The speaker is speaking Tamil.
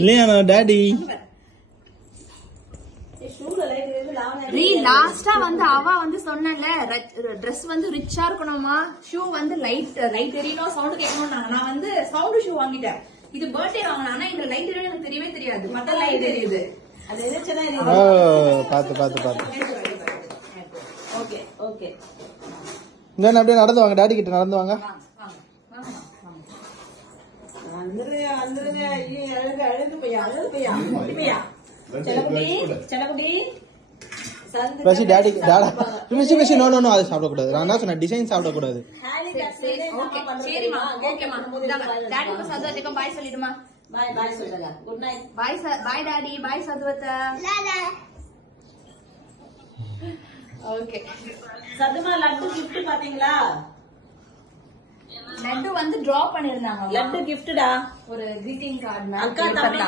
இல்லையா டாடி லாஸ்டா வந்து அவ வந்து சொன்னல Dress வந்து ரிச்சா இருக்கணுமா, ஷூ வந்து லைட் எரியணும், சவுண்ட் கேட்கணும். நான் வந்து சவுண்ட் ஷூ வாங்கிட்டேன். இது பர்த்டே வாங்கினா, ஆனா இந்த லைட் எரியணும் எனக்கு தெரியவே தெரியாது. மத்த லைட் எரியுது. அது எரிச்சனா எரியுது. பாத்து ஓகே ஓகே. இங்க அப்படியே நடந்து வாங்க, டாடி கிட்ட நடந்து வாங்க. பசி டாடி டாடா மிஷி நோ அது சாப்பிடக்கூடாது. நான் தான் சொன்னேன் டிசைன் சாப்பிடக்கூடாது. சரிமா ஓகேமா. டாடி சதுவத்துக்கு பாய் சொல்லிடுமா. பாய் சொல்லுங்க. Good night. Bye daddy. Bye சதுவத்தா. ஓகே சதுமா லட்டு கிஃப்ட் பாத்தீங்களா? லட்டு வந்து டிரா பண்ணிருந்தாங்க. லட்டு கிஃப்ட்டா ஒரு greeting card. அக்கா தம்பி